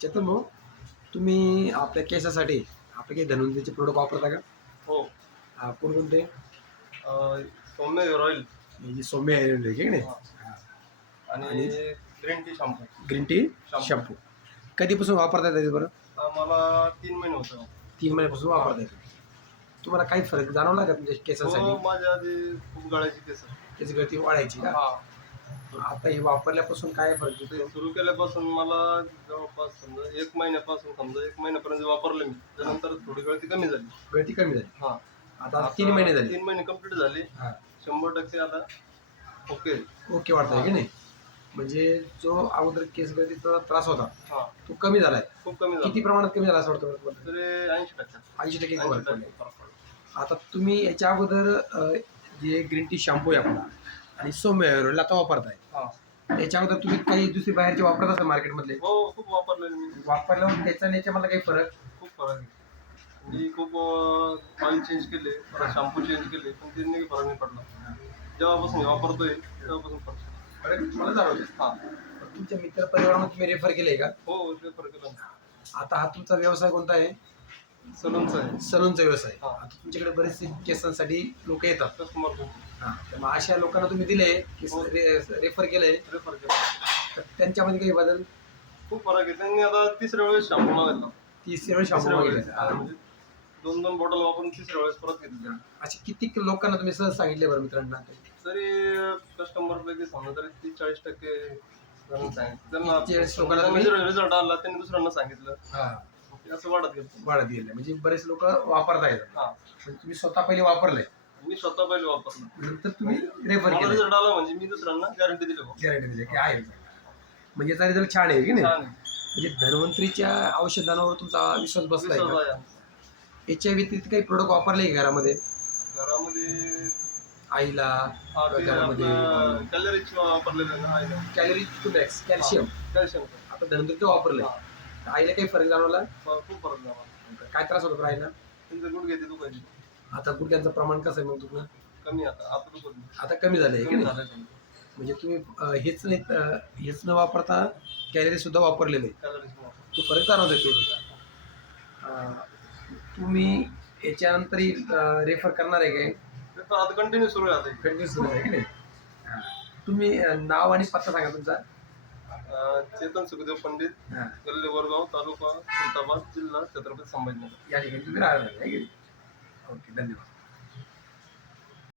चेतन भाऊ, तुम्ही आपल्या केसासाठी आपले काही धन्वंतरीचे प्रोडक्ट वापरता का? हो. कोणकोणते? सौम्य हेअर ऑइल म्हणजे सौम्य हेअर ऑइल आहे की नाही? आणि green tea shampoo. Green tea shampoo कधीपासून वापरता येते बरं? मला 3 महिने होतं. 3 महिन्यापासून वापरता येते. तुम्हाला काही फरक जाणवला का तुमच्या हो, केसांसाठी? माझ्या आधी खूप गळायची केस. त्याची गळती वाढायची का? हा. आता हे वापरल्यापासून काय फरक ते दिसतो? सुरू केल्यापासून मला जवळपास समजा 1 महिन्यापासून 1 महिन्यापर्यंत वापरले मी. त्यानंतर थोडी गळती कमी झाली. गळती कमी झाली. हा. आता 3 महिने झाले. 3 महिने कंप्लीट झाले. हां. 100% आता ओके. ओके वाटतंय की नाही? म्हणजे जो अगोदर केस गळतीचा त्रास होता हा. तो कमी झालाय. खूप कमी किती झाला. प्रमाणात कमी झाला असं वाटतं तुम्हाला? तरी 80%. 80% 80% फरक पडलाय. फरक पडला. आता तुम्ही याच्या अगोदर जे ग्रीन टी शॅम्पू आहे आपला आणि सौम्य हेअर ऑइल आता वापरताय. हा. त्याच्या अगोदर तुम्ही काही दुसरी बाहेरचे वापरत असाल मार्केटमधले? हो, खूप वापरलेले मी. वापरल्यावर त्याचा आणि याच्यामध्ये काही फरक? खूप फरक आहे. मी खूप ऑइल चेंज केले, परत शॅम्पू चेंज केले, पण त्यांनी फरक नाही पडला. जेव्हापासून हे वापरतोय तेव्हापासून फरक. फरक तुम्हाला जाणवलं? हां. तुमच्या मित्र परिवारामध्ये तुम्ही रेफर केले का? हो, ते फरक केला. आता हा तुमचा व्यवसाय कोणता आहे? सलूनचा आहे. सलूनचा व्यवसाय. हां. आता तुमच्याकडे बरेचसे केसांसाठी लोक येतात. कस्टमर हां, तर मग अशा लोकांना तुम्ही दिले की रेफर केलंय, रेफर केला. तर त्यांच्यामध्ये काही बदल? खूप फरक आहे. त्यांनी आता तिसऱ्या वेळेस शॅम्पू मागितला. 30 वेळ शॅम्पू तिसऱ्या मागितले. वेळेस म्हणजे 2-2 बॉटल वापरून तिसऱ्या वेळेस परत घेतली. असे किती लोकांना तुम्ही सहज सांगितले बरं मित्रांना? तरी कस्टमरपैकी समजा तरी 30-40% जणांना सांगितलं. त्यांना 30 लोकांना तुम्ही- रिझल्ट आला त्यांनी दुसऱ्यांना सांगितलं. हां, ते असं वाढत गेलं. वाढत गेले. म्हणजे बरेच लोक वापरतायत. हां. पण तुम्ही स्वतः पहिले वापरलंय, मी स्वतः पहिले वापरलं. नंतर तुम्ही रेफर मला केलं, रिझल्ट आला म्हणजे मी दुसऱ्यांना गॅरंटी दिली बा. गॅरंटी दिली की आहे. म्हणजे याचा रिझल्ट छान आहे की नाही? छान आहे. म्हणजे धन्वंतरीच्या औषधांवर तुमचा विश्वास बसलाय विश्वास का? आहे. याच्या व्यतिरिक्त काही प्रोडक्ट वापरले का घरामध्ये? घरामध्ये आईला घरामध्ये कॅलरीज वापरलेलं आहे. Calorie to max calcium calcium आता धन्वंतरीचं वापरलंय. तर आईला काही फरक जाणवला? खूप फरक झाला. काय त्रास होतो बरं आईला? त्यांचं गुड घेते दुखायची. आता गुडघ्यांचं प्रमाण कसं आहे मग तुला? कमी आता दुखत नाही. आता कमी झालंय की कमी नाही? झालं. म्हणजे तुम्ही हेच नाही हेच न वापरता कॅलरी सुद्धा वापरलेले, कॅलरीज तो फरक जाणवतोय तुझा. तुम्ही याच्यानंतरही रेफर करणार आहे काय? आता कंटिन्यू सुरू आहे. कंटिन्यू सुरू आहे की नाही? तुम्ही नाव आणि पत्ता सांगा तुमचा. चेतन सुखदेव पंडित, हां, गल्ले वरगाव, तालुका खुलताबाद, जिल्हा छत्रपती संभाजीनगर. या ठिकाणी तुम्ही राहणार आहे की नाही? ओके, धन्यवाद.